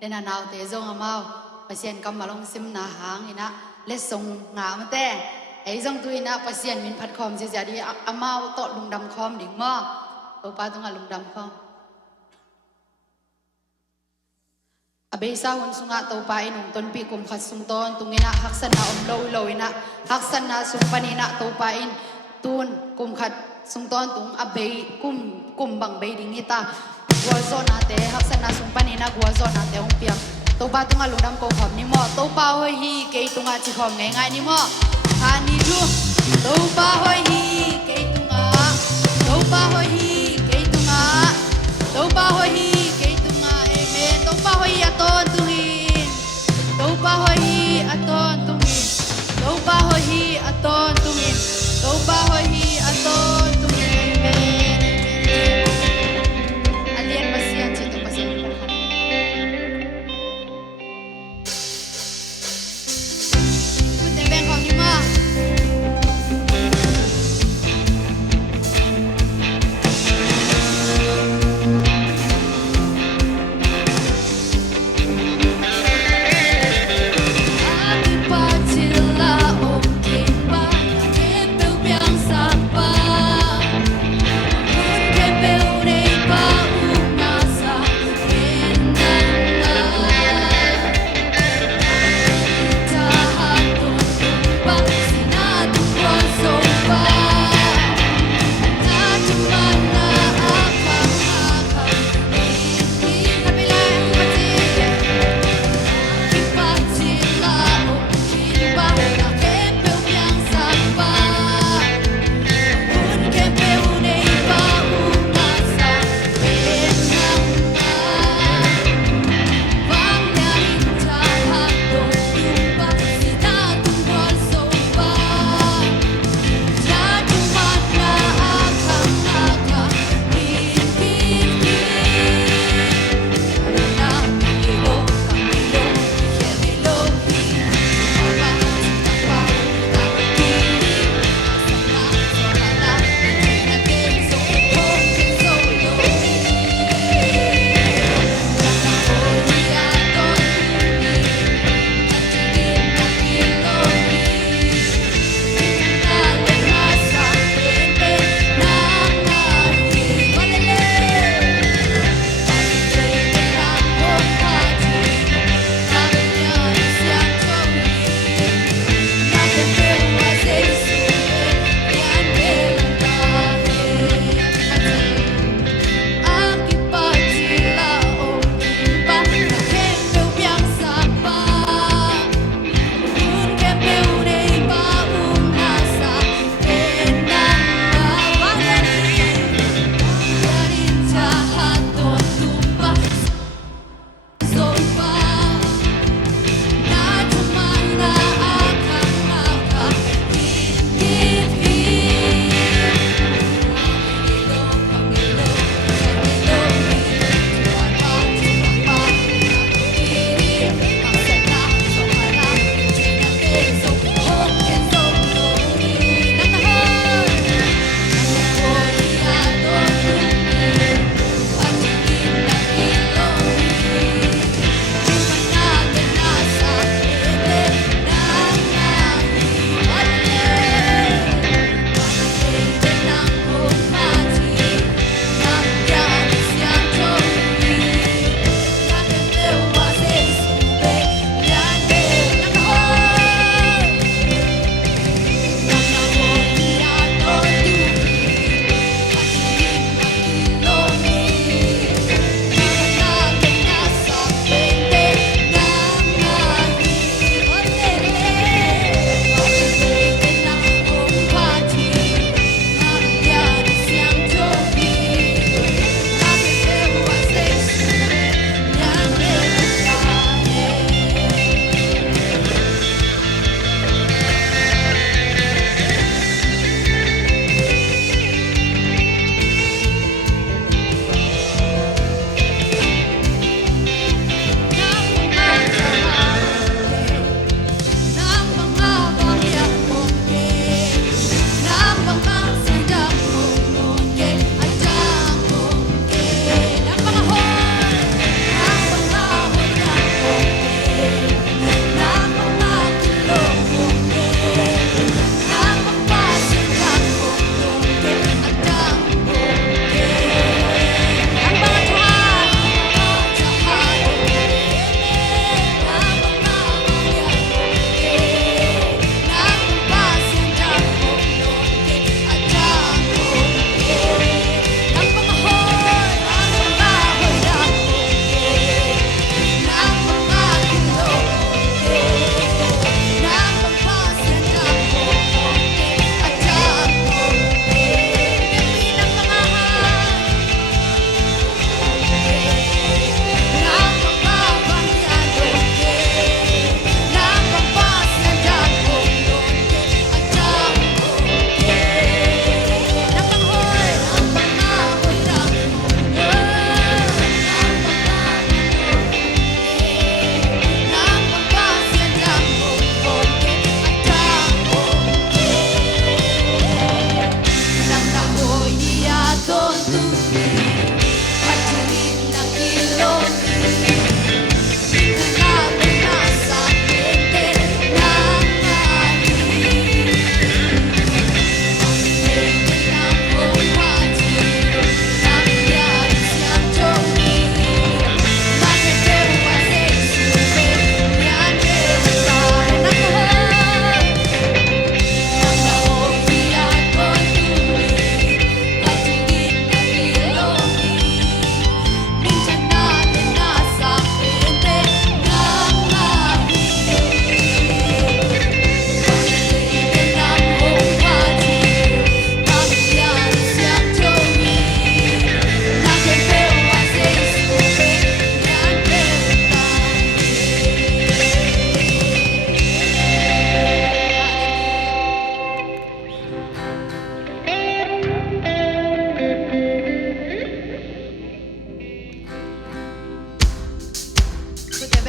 den anau te zong amau pasien kam malong sim na hang ina le song nga mate ei zong tu ina pasien min phat khom je jadi amau to lungdam khom ding mo to pa tunga lungdam khom abesa hun sunga to pa inung ton pi kum khat sung ton tungina haksana om lo ina haksana sumpanina to pa in tun kum khat sung ton tung abei kum bang bei ding ita guazona te haksana sumpanina guazona te ong piak to pa tunga lungdam ko khom ni mo to pa hoi hi ke tunga chi khom ngai ngai ni mo ani lu to pa hoi hi ke tunga to pa hoi hi ke tunga to pa hoi hi ke tunga amen to pa hoi aton tungin to pa hoi hi aton tungin to pa hoi hi aton tungin to pa hoi hi aton tungin amen alien pasian cito pasian perhan Good bang kong ni mo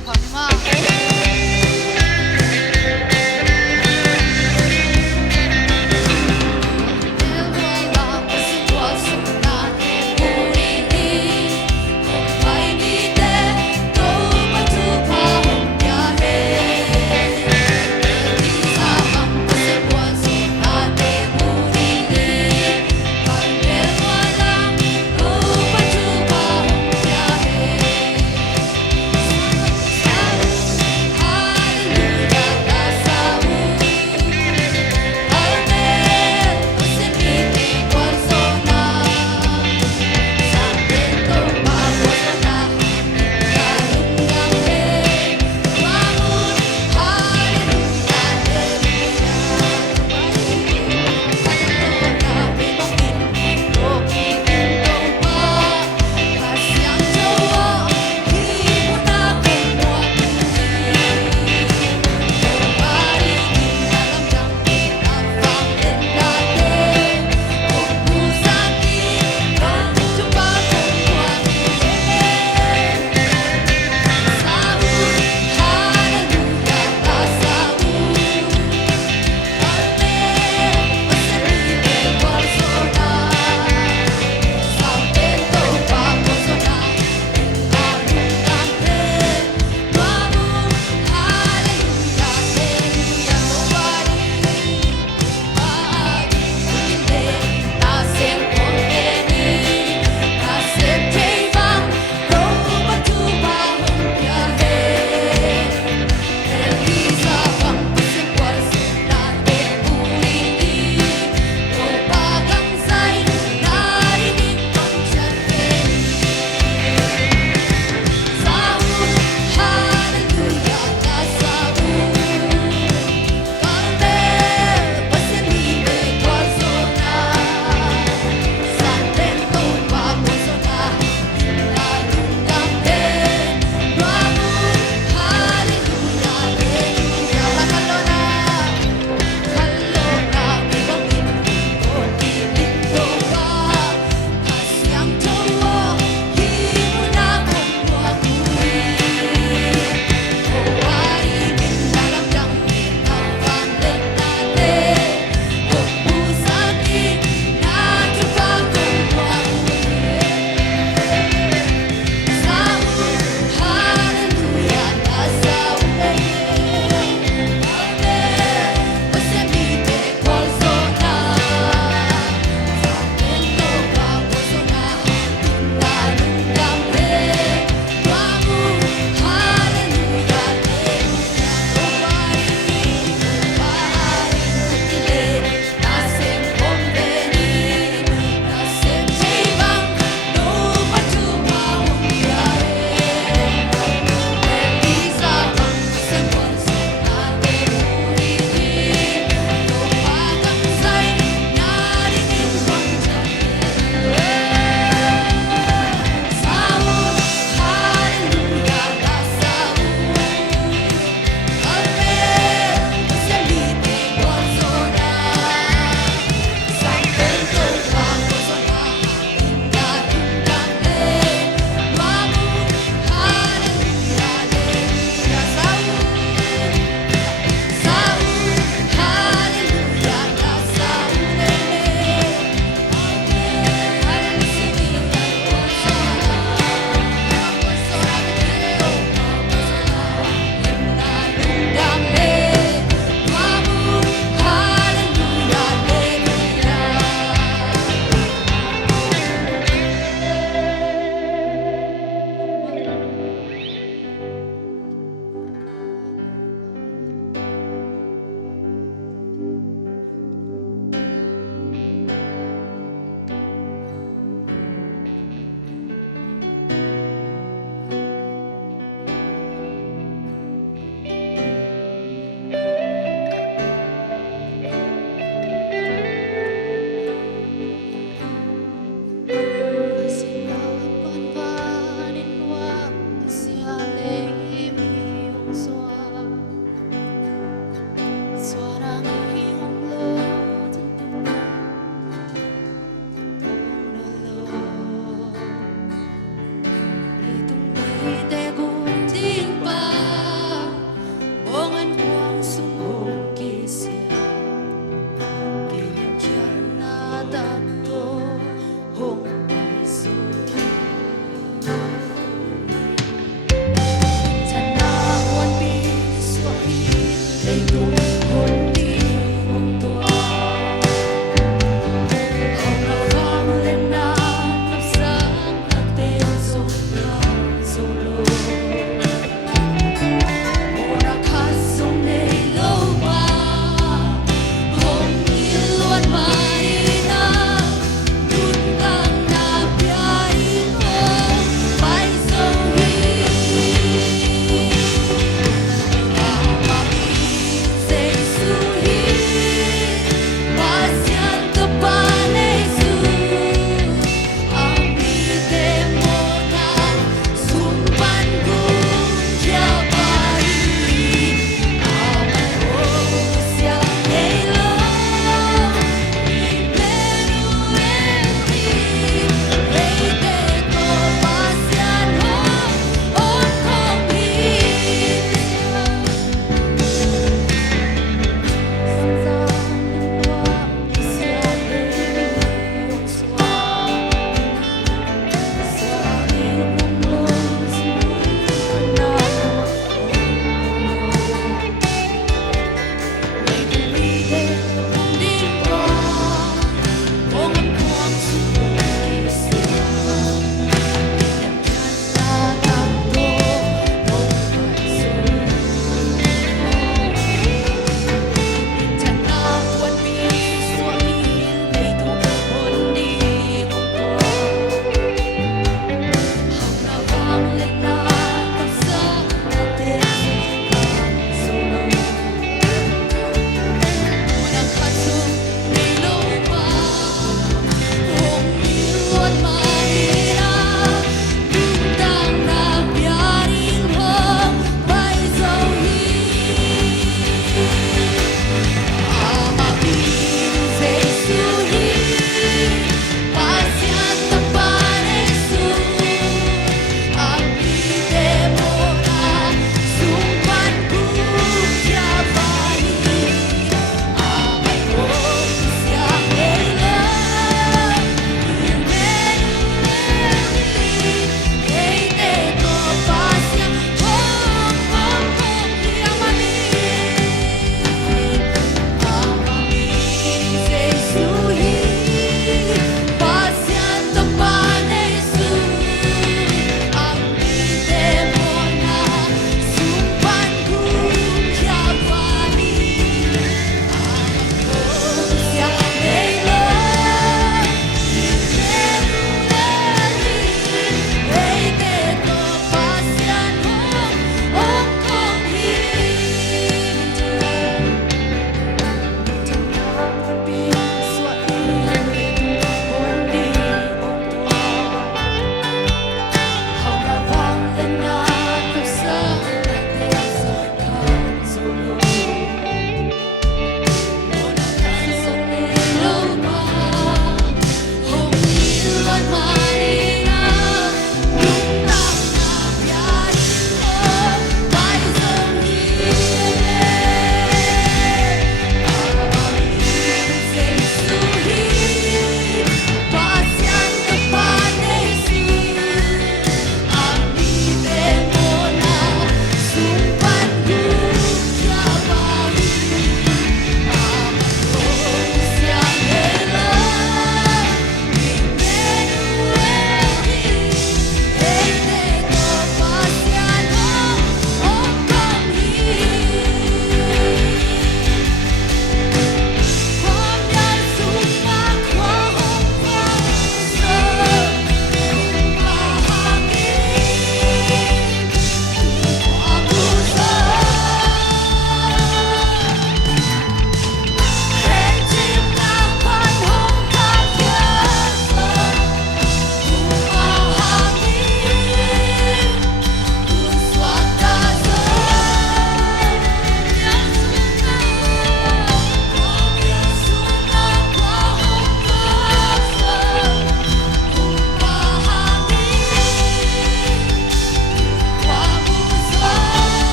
yang kami mah. Walang sitwasyon natin ulitin. Kung may ngiti, tumatupa ang biyahe. Isang sitwasyon natin ulitin. Kahit walang tumatupa ang biyahe.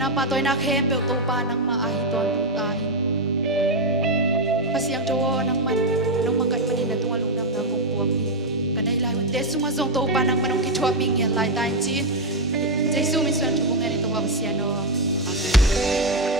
napatoy na kempe tupa ng maahiton tungkain. Kasi ang jowo ng man nung mangkay manina tungalong nam na kung buwang ni. Kanay ilayon te sumazong tupa ng manong kichwa mingyan lai tayo chi. Jesu min suan chubungan ito wabasiano. Amen.